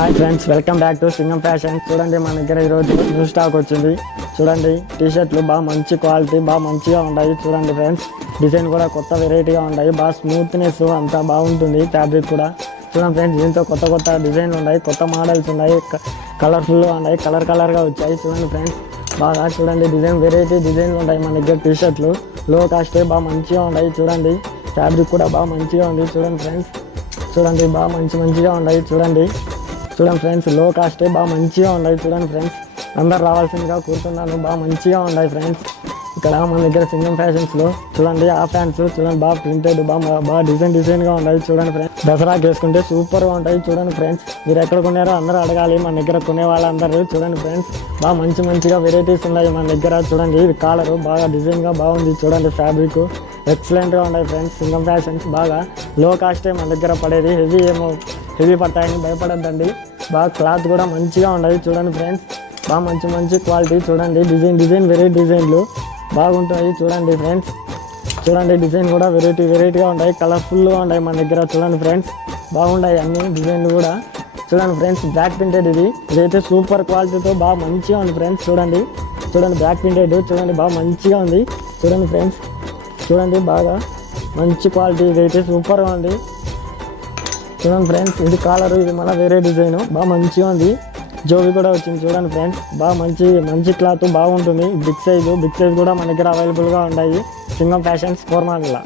Hi friends, welcome back to Singam fashion. చూడండి, మన దగ్గర ఈరోజు న్యూ స్టాక్ వచ్చింది. చూడండి, టీషర్ట్లు బాగా మంచి క్వాలిటీ, బాగా మంచిగా ఉంటాయి. చూడండి ఫ్రెండ్స్, డిజైన్ కూడా కొత్త వెరైటీగా ఉంటాయి. బాగా స్మూత్నెస్ అంతా బాగుంటుంది. ఫ్యాబ్రిక్ కూడా చూడండి ఫ్రెండ్స్, దీంతో కొత్త కొత్త డిజైన్లు ఉన్నాయి, కొత్త మోడల్స్ ఉన్నాయి, కలర్ఫుల్గా ఉన్నాయి, కలర్గా వచ్చాయి. చూడండి ఫ్రెండ్స్, బాగా చూడండి, వెరైటీ డిజైన్లు ఉంటాయి మన దగ్గర. టీషర్ట్లు లో కాస్ట్ బాగా మంచిగా ఉంటాయి. చూడండి, ఫ్యాబ్రిక్ కూడా బాగా మంచిగా ఉంది. చూడండి ఫ్రెండ్స్, చూడండి బాగా మంచిగా ఉన్నాయి. చూడండి ఫ్రెండ్స్, లో కాస్టే బాగా మంచిగా ఉన్నాయి. చూడండి ఫ్రెండ్స్, అందరు రావాల్సిందిగా కోరుతున్నాను. బాగా మంచిగా ఉన్నాయి ఫ్రెండ్స్. ఇక్కడ మన దగ్గర సింగం ఫ్యాషన్స్లో చూడండి, ఆ ఫ్యాన్స్ చూడండి, బాగా ప్రింటెడ్, బాగా డిజైన్గా ఉన్నాయి. చూడండి ఫ్రెండ్స్, దసరాకి వేసుకుంటే సూపర్గా ఉంటాయి. చూడండి ఫ్రెండ్స్, మీరు ఎక్కడ కొన్నారో అందరూ అడగాలి. మన దగ్గర కొనే వాళ్ళందరూ చూడండి ఫ్రెండ్స్, బాగా మంచిగా వెరైటీస్ ఉన్నాయి మన దగ్గర. చూడండి, ఇది కాలరు బాగా డిజైన్గా బాగుంది. చూడండి, ఫ్యాబ్రిక్ ఎక్సలెంట్గా ఉన్నాయి ఫ్రెండ్స్. సింగం ఫ్యాషన్స్ బాగా లో కాస్టే మన దగ్గర పడేది. హెవీ పడతాయని భయపడద్దండి. బాగా క్లాత్ కూడా మంచిగా ఉన్నాయి. చూడండి ఫ్రెండ్స్, బాగా మంచి క్వాలిటీ. చూడండి, డిజైన్ వెరైటీ డిజైన్లు బాగుంటాయి. చూడండి ఫ్రెండ్స్, చూడండి డిజైన్ కూడా వెరైటీగా ఉంటాయి, కలర్ఫుల్గా ఉంటాయి మన దగ్గర. చూడండి ఫ్రెండ్స్, బాగుంటాయి అన్ని డిజైన్లు కూడా. చూడండి ఫ్రెండ్స్, బ్యాక్ ప్రింటెడ్ ఇదైతే సూపర్ క్వాలిటీతో బాగా మంచిగా ఉంది ఫ్రెండ్స్. చూడండి బ్యాక్ ప్రింటెడ్ చూడండి, బాగా మంచిగా ఉంది. చూడండి ఫ్రెండ్స్, చూడండి బాగా మంచి క్వాలిటీ, ఇదైతే సూపర్గా ఉంది. చూడండి ఫ్రెండ్స్, ఇది కాలరు, ఇది మళ్ళీ వేరే డిజైన్, బాగా మంచిగా ఉంది. జోబీ కూడా వచ్చింది. చూడండి ఫ్రెండ్స్, బాగా మంచి క్లాత్ బాగుంటుంది. బిగ్ సైజ్ కూడా మన దగ్గర అవైలబుల్గా ఉంటాయి. సింగం ఫ్యాషన్స్, కోరమాంగళ.